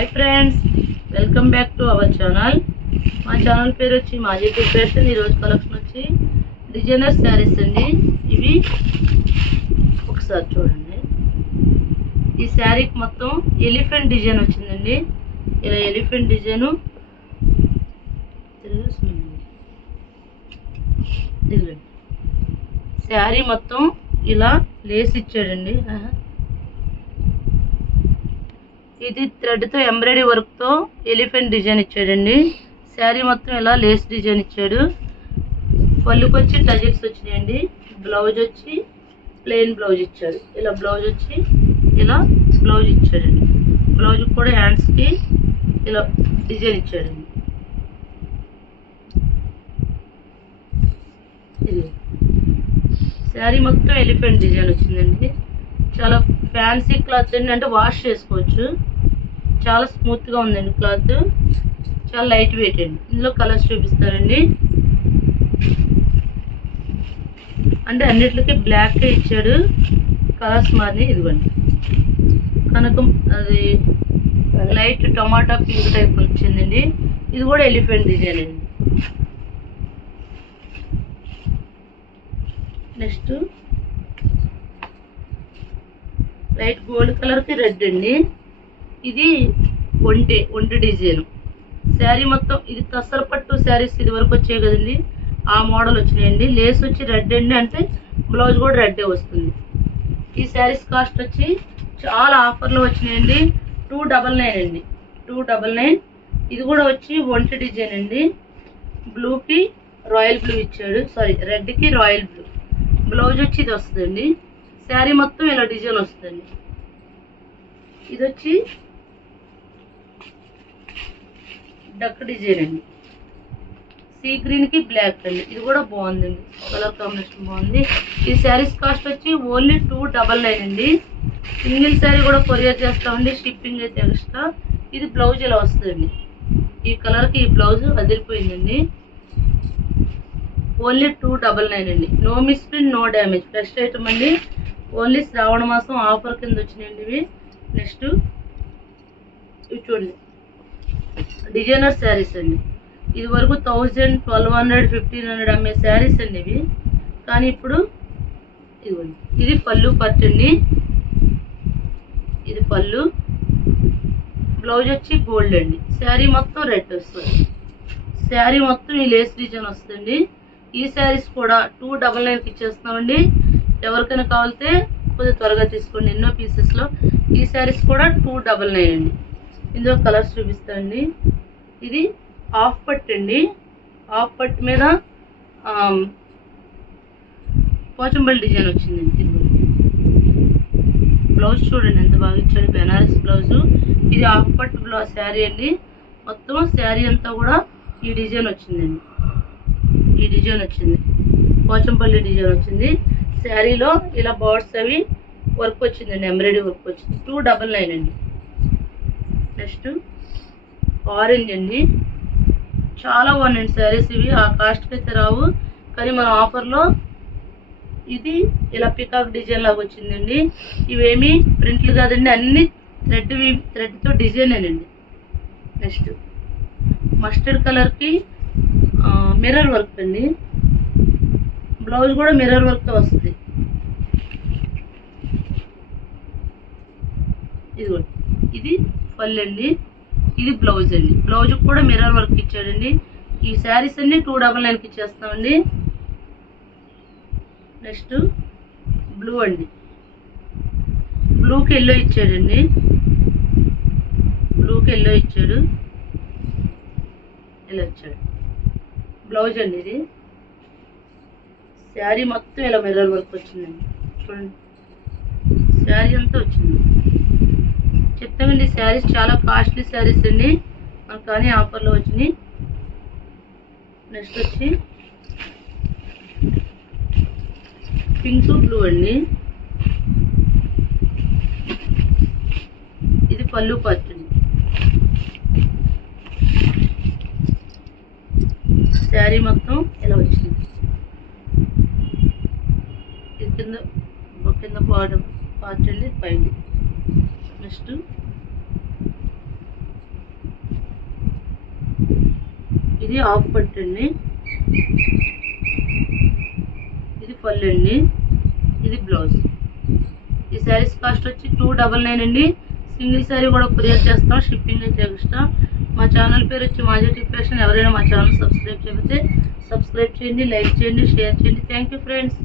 Hi friends, welcome back to our channel. మా channel పేరు వచ్చి మాజీ ప్రిపరేషన్. ఈరోజు కలెక్షన్ వచ్చి డిజైనర్ శారీస్ అండి. ఇవి ఒకసారి చూడండి. ఈ శారీకి మొత్తం ఎలిఫెంట్ డిజైన్ వచ్చిందండి. ఇలా ఎలిఫెంట్ డిజైను శారీ మొత్తం ఇలా లేస్ ఇచ్చాడండి. ఇది థ్రెడ్తో ఎంబ్రాయిడరీ వర్క్తో ఎలిఫెంట్ డిజైన్ ఇచ్చాడండి. శారీ మొత్తం ఇలా లేస్ డిజైన్ ఇచ్చాడు. పళ్ళుకి వచ్చి టజిల్స్ వచ్చినాయండి. బ్లౌజ్ వచ్చి ప్లెయిన్ బ్లౌజ్ ఇచ్చాడు. ఇలా బ్లౌజ్ వచ్చి ఇలా బ్లౌజ్ ఇచ్చాడండి. బ్లౌజ్ కూడా హ్యాండ్స్కి ఇలా డిజైన్ ఇచ్చాడండి. ఇది శారీ మొత్తం ఎలిఫెంట్ డిజైన్ వచ్చిందండి. చాలా ఫ్యాన్సీ క్లాత్ అండి, అంటే వాష్ చేసుకోవచ్చు. చాలా స్మూత్గా ఉందండి క్లాత్, చాలా లైట్ వెయిట్ అండి. ఇందులో కలర్స్ చూపిస్తారండి. అంటే అన్నిటికీ బ్లాక్ ఇచ్చాడు, కలర్స్ మారి. ఇదిగోండి కనకం, అది లైట్ టమాటా పింక్ టైప్ వచ్చిందండి. ఇది కూడా ఎలిఫెంట్ డిజైన్ అండి. నెక్స్ట్ లైట్ గోల్డ్ కలర్కి రెడ్ అండి. ఇది ఒంటి డిజైన్. శారీ మొత్తం ఇది కసర పట్టు శారీస్ ఇది వరకు వచ్చాయి కదండి, ఆ మోడల్ వచ్చినాయండి. లేస్ వచ్చి రెడ్ అండి, అంటే బ్లౌజ్ కూడా రెడ్డే వస్తుంది. ఈ శారీస్ కాస్ట్ వచ్చి చాలా ఆఫర్లో వచ్చినాయండి. 299 అండి, 299. ఇది కూడా వచ్చి ఒంటి డిజైన్ అండి. బ్లూకి రాయల్ బ్లూ ఇచ్చాడు, సారీ రెడ్కి రాయల్ బ్లూ. బ్లౌజ్ వచ్చి ఇది వస్తుందండి. శారీ మొత్తం ఇలా డిజైన్ వస్తుంది. ఇది వచ్చి డక్ డిజైన్ అండి. సీ గ్రీన్ కి బ్లాక్ అండి. ఇది కూడా బాగుందండి, కలర్ కాంబినేషన్ బాగుంది. ఈ శారీస్ కాస్ట్ వచ్చి ఓన్లీ 299 అండి. సింగిల్ శారీ కూడా కొరియర్ చేస్తామండి, షిప్పింగ్ అయితే ఎక్స్ట్రా. ఇది బ్లౌజ్ ఇలా వస్తుందండి. ఈ కలర్కి ఈ బ్లౌజ్ అదిరిపోయిందండి. ఓన్లీ 299 అండి. No misprint, no damage, fresh item అండి. ఓన్లీ శ్రావణ మాసం ఆఫర్ కింద వచ్చినాయండి ఇవి. నెక్స్ట్ ఇవి చూడండి, డిజైనర్ శారీస్ అండి. ఇది వరకు 1000, 1200, 1500 అమ్మే శారీస్ అండి ఇవి. కానీ ఇప్పుడు ఇదిగోండి, ఇది పళ్ళు పట్టు అండి. ఇది పళ్ళు, బ్లౌజ్ వచ్చి గోల్డ్ అండి. శారీ మొత్తం రెడ్ వస్తుంది. శారీ మొత్తం ఈ లేస్ డిజైన్ వస్తుంది. ఈ శారీస్ కూడా 299కి ఇచ్చేస్తున్నామండి. ఎవరికైనా కావాలితే కొద్దిగా త్వరగా తీసుకోండి, ఎన్నో పీసెస్లో. ఈ శారీస్ కూడా 299 అండి. ఇందులో కలర్స్ చూపిస్తానండి. ఇది హాఫ్ పట్టు అండి. హాఫ్ పట్టు మీద పోచంపల్లి డిజైన్ వచ్చిందండి. బ్లౌజ్ చూడండి ఎంత బాగా ఇచ్చాడు, బెనారస్ బ్లౌజు. ఇది హాఫ్ పట్టు శారీ అండి. మొత్తం శారీ అంతా కూడా ఈ డిజైన్ వచ్చిందండి. ఈ డిజైన్ వచ్చింది, పోచంపల్లి డిజైన్ వచ్చింది. శారీలో ఇలా బర్డ్స్ అవి వర్క్ వచ్చిందండి, ఎంబ్రాయిడరీ వర్క్ వచ్చింది. 299 అండి. నెక్స్ట్ ఆరెంజ్ అండి. చాలా బాగున్నాయండి శారీస్ ఇవి. ఆ కాస్ట్కి అయితే రావు, కానీ మన ఆఫర్లో ఇది ఇలా పికాక్ డిజైన్ లాగా వచ్చిందండి. ఇవేమి ప్రింట్లు కాదండి, అన్ని థ్రెడ్తో డిజైనేనండి. నెక్స్ట్ మస్టర్డ్ కలర్కి మిర్రర్ వర్క్ అండి. బ్లౌజ్ కూడా మిర్రర్ వర్క్ వస్తుంది. ఇదిగోండి, ఇది పళ్ళు అండి. ఇది బ్లౌజ్ అండి. బ్లౌజ్ కూడా మిర్రర్ వర్క్ ఇచ్చాడండి. ఈ శారీస్ అన్ని 299కి ఇచ్చేస్తామండి. నెక్స్ట్ బ్లూ అండి. బ్లూకి ఎల్లో ఇచ్చాడండి. బ్లూకి ఎల్లో ఇచ్చాడు, ఇలా ఇచ్చాడు. బ్లౌజ్ అండి. ఇది శారీ మొత్తం ఇలా మిర్రర్ వర్క్ వచ్చిందండి. చూడండి, శారీ అంతా వచ్చింది. చెప్తామండి, శారీస్ చాలా కాస్ట్లీ శారీస్ అండి మనకు, కానీ ఆఫర్లో వచ్చినాయి. నెక్స్ట్ వచ్చి పింక్ బ్లూ అండి. ఇది పళ్ళు పట్టు అండి. శారీ మొత్తం ఇలా వచ్చింది. ఇది కింద పార్ట్ అండి, పైన. నెక్స్ట్ ఇది హాఫ్ పట్టు అండి, ఇది పళ్ళు అండి, ఇది బ్లౌజ్. ఈ శారీస్ కాస్ట్ వచ్చి 299 అండి. సింగిల్ శారీ కూడా కొరియర్ చేస్తాం, షిప్పింగ్ అయితే ఎక్స్ట్రా. మా ఛానల్ పేరు వచ్చి మాజెటిక్ ఫ్యాషన్. ఎవరైనా మా ఛానల్ సబ్స్క్రైబ్ చేయకపోతే సబ్స్క్రైబ్ చేయండి, లైక్ చేయండి, షేర్ చేయండి. Thank you friends.